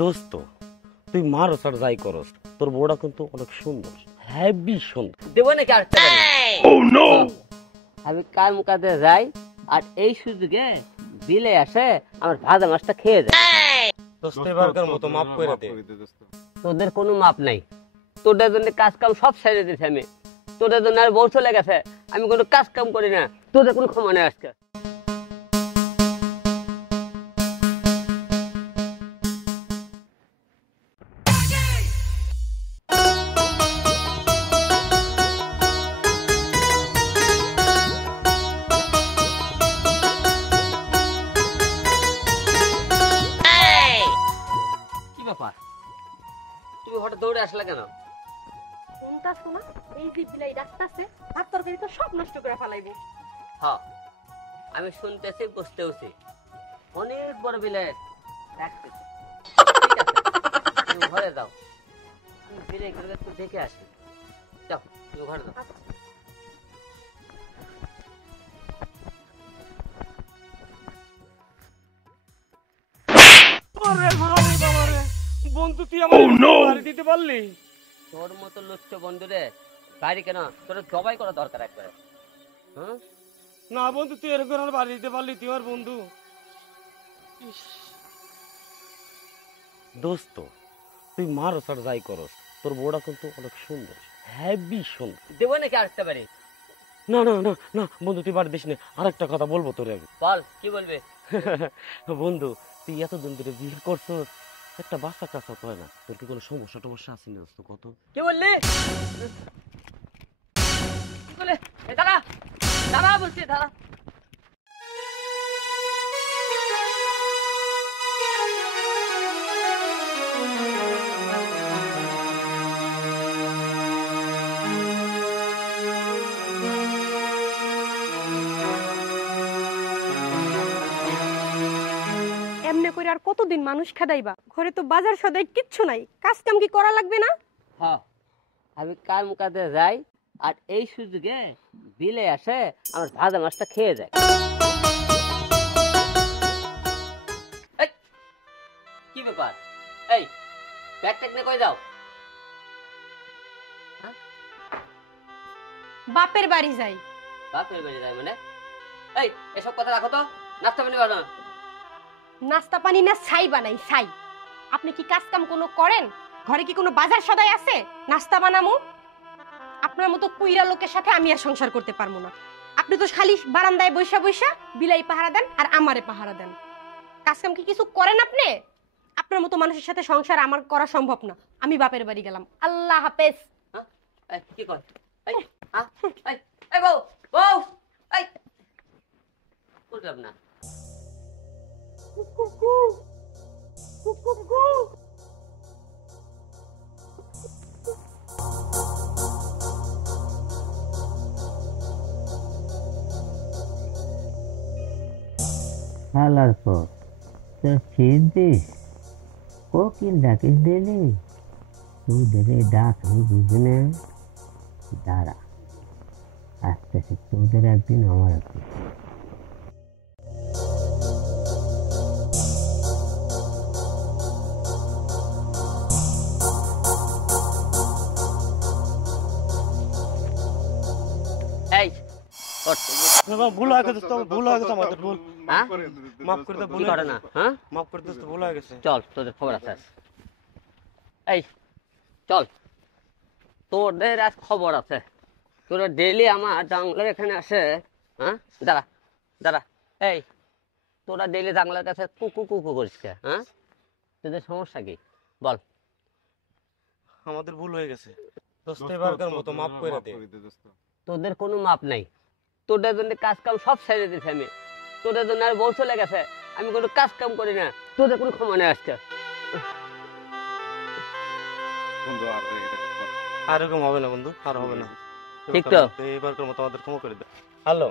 দোস্ত তুই মারস আর যাই করস, তোর বউটা কিন্তু অনেক সুন্দর, হেভি সুন্দর। দেবো নাকি আরেকটা আমি কার মুখাতে যাই আর এই সুযোগে বিলে আসে আমার ভাজা মাছটা খেয়ে যায়। দোস্ত এবারকার মতো মাফ করে দে। তোদের কোনো মাপ নাই, তোদের জন্য কাজ কাম সব ছেড়ে দিয়েছি আমি। তোদের জন্য আর বউ চলে গেছে, আমি কোনো কাজ কাম করি না, তোদের কোনো ক্ষমা নেই আজকে। কি ব্যাপার, তুমি হঠাৎ দৌড়ে আসলে কেন? কোনটা শোনা, এই যে বিলাই ডাকতাছে ভাত তরকারি তো সব নষ্ট করে ফেলাইবো। হ্যাঁ, আমি শুনতেছি বুঝতেছি, অনেক বড় বিলে ডাকতেছে। ঠিক আছে, তুমি ঘরে যাও, আমি বিলে ঘরে একটু দেখে আসি। যাও, তুমি ঘরে যাও। বন্ধু তুই আমার বাড়ি দিতে পারলি? তোর মতো লুচ্চ বন্ধুরে বাড়ি কেন, তোর জবাই করা দরকার একবারে। হ্যাঁ না বন্ধু, তুই এরকম আমার বাড়ি দিতে পারলি, তুই আমার বন্ধু। দোস্ত তুই মারস আর যাই করস, তোর বউটা কিন্তু অনেক সুন্দর, হেভি সুন্দর। দেবো নাকি আরেকটা বাড়ি? না না না না বন্ধু, তুই বাড়ি দিস না। আর একটা কথা বলবো তোরে আমি। বল, কি বলবে? বন্ধু তুই এতদিন ধরে বিয়ে করছস, একটা বাচ্চা কাচ্চা তো হয় না, তোর কি কোনো সমস্যা টমস্যা আছে না দোস্ত? কত কি বললি? কি বলে? দাঁড়া দাঁড়া বলছি, দাঁড়া। এমনি করে আর কতদিন মানুষ খেদাইবা? ঘরে তো বাজার সদাই কিচ্ছু নাই, কাজ কাম কি করা লাগবে না? হ্যাঁ, আমি কার মুখাতে যাই আর এই সুযোগে বিলে আসে আমার ভাজা মাছটা খেয়ে যায়। এই, কি ব্যাপার? এই ব্যাগ ট্যাগ নিয়ে কই যাও? বাপের বাড়ি যাই। বাপের বাড়ি যায় মানে? এই এসব কথা রাখো তো, নাস্তা পানি বানা। নাস্তা পানি না ছাই বানাই, ছাই। আপনি কি কাজ কাম কোনো করেন? ঘরে কি কোনো বাজার সদাই আছে নাস্তা বানামু? আপনার মতো কুইরা লোকের সাথে আমি আর সংসার করতে পারবো না। আপনি তো খালি বারান্দায় বৈশা বৈশা বিলাই পাহারা দেন আর আমারে পাহারা দেন। কাজ কাম কি কিছু করেন আপনি? আপনার মতো মানুষের সাথে সংসার আমার করা সম্ভব না। আমি বাপের বাড়ি গেলাম, আল্লাহ হাফেজ। হ্যাঁ, এই কি কর? এই হ্যাঁ, এই এই বউ বউ, এই বুঝলাম না। হালার পর তোর চিনতিস কোকিল ডাকিস দিলি, তোদের ডাক আমি বুঝি না। দাঁড়া, আস্তে আস্তে তোদের একদিন আমার একদিন। এই ওঠ। ভুল হয়ে গেছে তো, ভুল হয়ে গেছে আমাদের, ভুল। হ্যাঁ, মাফ করে দে, ভুল কি হয়ে করে গেছে। না? হ্যাঁ, মাফ করে দোস্ত, ভুল হয়ে গেছে। চল তোদের খবর আছে আজ। এই চল, তোদের আজ খবর আছে। তোরা ডেইলি আমার জাংলার এখানে আসে। হ্যাঁ, দাঁড়া দাঁড়া। এই তোরা ডেইলি জাংলার কাছে কুকু কুকু করিস কে? হ্যাঁ, তোদের সমস্যা কি বল? আমাদের ভুল হয়ে গেছে দোস্ত, এবারকার মতো মাফ করে দে। তোদের কোনো মাপ নাই, তোদের জন্য কাজ কাম সব ছেড়ে দিয়েছি আমি। তোদের জন্য আর বউ চলে গেছে, আমি কোনো কাজ কাম করি না, তোদের কোনো ক্ষমা নেই আজকে। আর এরকম হবে না বন্ধু, আর হবে না। ঠিক তো? এবারকার মতো আমাদের ক্ষমা করে দে। হ্যালো,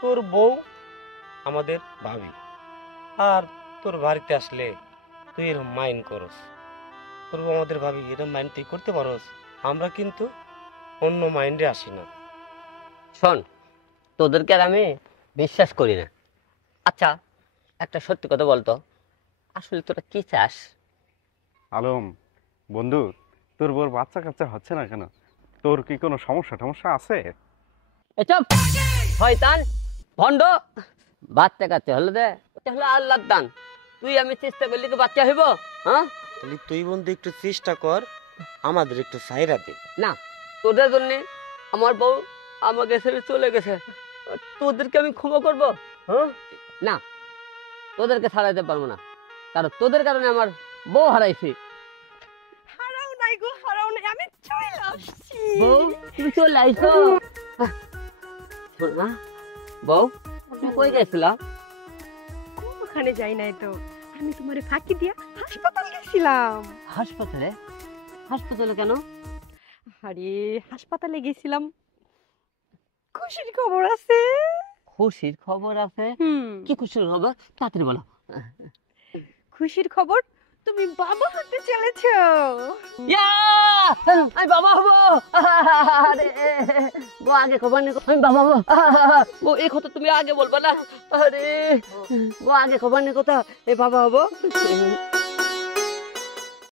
তোর বউ আমাদের ভাবি, আর তোর বাড়িতে আসলে তুই এরকম মাইন্ড করস। তোর বউ আমাদের ভাবি, এরকম মাইন্ড তুই করতে পারস। আমরা কিন্তু অন্য মাইন্ডে আসি না। শোন, তোদেরকে আর আমি বিশ্বাস করি না। আচ্ছা, একটা সত্যি কথা বলতো, আসলে তোরা কি চাস? আলম বন্ধু, তোর বোর বাচ্চা কাচ্চা হচ্ছে না কেন? তোর কি কোনো সমস্যা টমস্যা আছে? এসব শয়তান ভণ্ড, বাচ্চা কাচ্চা হলো দে, ওটা হলো আল্লাহর দান। তুই আমি চেষ্টা করলে কি বাচ্চা হইব? হ্যাঁ তাহলে তুই বন্ধু একটু চেষ্টা কর, আমাদের একটু সাইরা দে। না, তোদের জন্য আমার বউ আমাকে ছেড়ে চলে গেছে, তোদেরকে আমি ক্ষমা করব? হ্যাঁ না, তোদেরকে ছাড়াইতে পারবো না, কারণ তোদের কারণে আমার বউ হারাইছি। হারাও নাই গো, হারাও নাই, আমি চলে আসছি। বউ তুমি চলে আইছো? শোন না বউ, তুমি কই গেছিলা? ওখানে যাই নাই তো, আমি তোমারে ফাঁকি দিয়া হাসপাতাল গেছিলাম। হাসপাতালে? হাসপাতালে কেন? আরে হাসপাতালে গেছিলাম, খুশির খবর আছে। খুশির খবর আছে? হুম, কি খুশির খবর, তাড়াতাড়ি বলো। খুশির খবর, তুমি বাবা হতে চলেছো। ইয়া! আমি বাবা হবো। আরে বউ আগে খবর নিয়ে আমি বাবা হবো। বউ এই কথা তুমি আগে বলবা না। আরে বউ আগে খবর নিয়ে কথা, এই বাবা হবো।